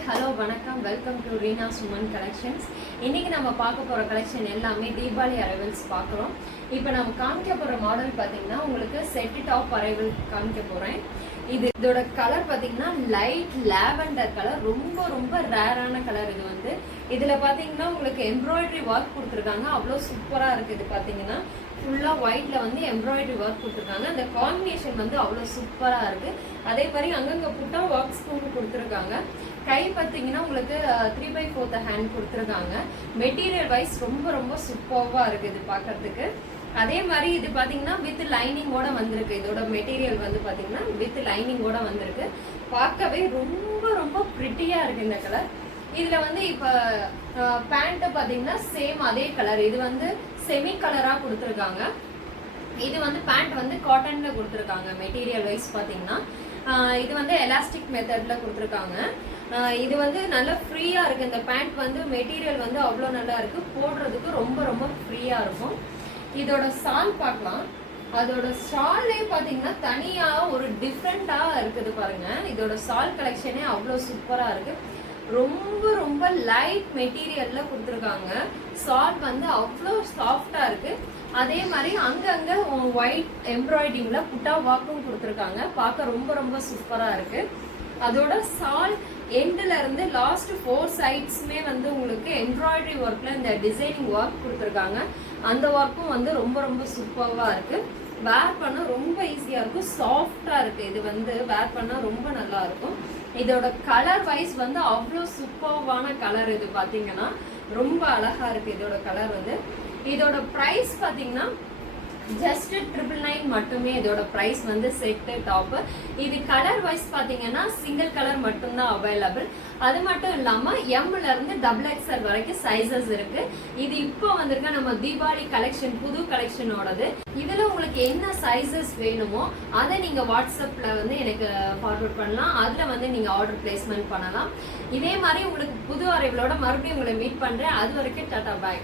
Hi hello வணக்கம் welcome to Reena Suman collections. இன்னைக்கு நம்ம பார்க்க போகிற கலெக்ஷன் எல்லாமே தீபாவளி அரைவல்ஸ் பார்க்குறோம். இப்போ நம்ம காமிக்க போகிற மாடல் பார்த்தீங்கன்னா உங்களுக்கு செட்டு டாப் அரைவல் காமிக்க போகிறேன். இதோட கலர் பார்த்தீங்கன்னா லைட் லாவெண்டர் கலர், ரொம்ப ரொம்ப ரேரான கலர். இதில் பார்த்தீங்கன்னா உங்களுக்கு எம்ப்ராய்டரி ஒர்க் கொடுத்துருக்காங்க, அவ்வளோ சூப்பராக இருக்குது. இது பார்த்தீங்கன்னா ஃபுல்லாக ஒயிட்டில் வந்து எம்ப்ராய்டரி ஒர்க் கொடுத்துருக்காங்க. அந்த காம்பினேஷன் வந்து அவ்வளோ சூப்பராக இருக்குது. அதே மாதிரி அங்கங்கே புட்டா ஒர்க்ஸ் கொடுத்துருக்காங்க. கை பார்த்தீங்கன்னா உங்களுக்கு 3/4 ஹேண்ட் கொடுத்துருக்காங்க. மெட்டீரியல் வைஸ் ரொம்ப ரொம்ப சூப்பராக இருக்குது இது பார்க்கறதுக்கு. அதே மாதிரி இது பார்த்தீங்கன்னா வித் லைனிங்கோட வந்திருக்கு. இதோட மெட்டீரியல் வந்து பார்த்தீங்கன்னா வித் லைனிங்கோட வந்திருக்கு. பார்க்கவே ரொம்ப ரொம்ப ப்ரிட்டியாக இருக்குது இந்த கலர். இதில் வந்து இப்போ பேண்ட்டு பார்த்தீங்கன்னா சேம் அதே கலர். இது வந்து செமி கலராக கொடுத்துருக்காங்க. இது வந்து பேண்ட் வந்து காட்டனில் கொடுத்துருக்காங்க. மெட்டீரியல் வைஸ் பார்த்தீங்கன்னா இது வந்து எலாஸ்டிக் மெத்தடில் கொடுத்துருக்காங்க. இது வந்து நல்லா ஃப்ரீயாக இருக்குது. இந்த பேண்ட் வந்து மெட்டீரியல் வந்து அவ்வளோ நல்லா இருக்குது, போடுறதுக்கு ரொம்ப ரொம்ப ஃப்ரீயாக இருக்கும். இதோட ஷால் பார்க்கலாம். அதோட ஷால்லே பார்த்தீங்கன்னா தனியாக ஒரு டிஃப்ரெண்ட்டாக இருக்குது பாருங்க. இதோட ஷால் கலெக்ஷனே அவ்வளோ சூப்பராக இருக்குது. ரொம்ப ரொம்ப லைட் மெட்டீரியல்ல கொடுத்துருக்காங்க. ஷால் வந்து அவ்வளோ சாஃப்டா இருக்கு. அதே மாதிரி அங்கங்க ஒயிட் எம்ப்ராய்டிங்ல புட்டா ஒர்க்கும் கொடுத்துருக்காங்க. பார்க்க ரொம்ப ரொம்ப சூப்பரா இருக்கு. அதோட ஷால் எண்ட்ல இருந்து லாஸ்ட் 4 சைட்ஸுமே வந்து உங்களுக்கு எம்ப்ராய்டரி ஒர்க்ல இந்த டிசைனிங் ஒர்க் கொடுத்துருக்காங்க. அந்த ஒர்க்கும் வந்து ரொம்ப ரொம்ப சூப்பர்வா இருக்கு. வேர் பண்ண ரொம்ப ஈஸியா இருக்கும், சாஃப்டா இருக்கு. இது வந்து வேர் பண்ண ரொம்ப நல்லா இருக்கும். இதோட கலர் வைஸ் வந்து அவ்வளோ சூப்பர்வான கலர். இது பார்த்தீங்கன்னா ரொம்ப அழகா இருக்கு இதோட கலர் வந்து. இதோட ப்ரைஸ் பார்த்தீங்கன்னா ஜஸ்ட் 999 மட்டுமே. இதோட ப்ரைஸ் வந்து செட்டு டாப்பு. இது கலர் வைஸ் பார்த்தீங்கன்னா சிங்கிள் கலர் மட்டும்தான் அவைலபிள். அது மட்டும் இல்லாமல் எம்ல இருந்து XXL வரைக்கும் சைசஸ் இருக்கு. இது இப்போ வந்திருக்க நம்ம தீபாவளி கலெக்ஷன், புது கலெக்ஷனோடது. இதுல உங்களுக்கு என்ன சைசஸ் வேணுமோ அதை நீங்க வாட்ஸ்அப்ல வந்து எனக்கு ஃபார்வர்ட் பண்ணலாம். அதுல வந்து நீங்க ஆர்டர் பிளேஸ்மெண்ட் பண்ணலாம். இதே மாதிரி உங்களுக்கு புது அரைவலோட மறுபடியும் உங்களை மீட் பண்றேன். அது வரைக்கும் டாடா பாய்.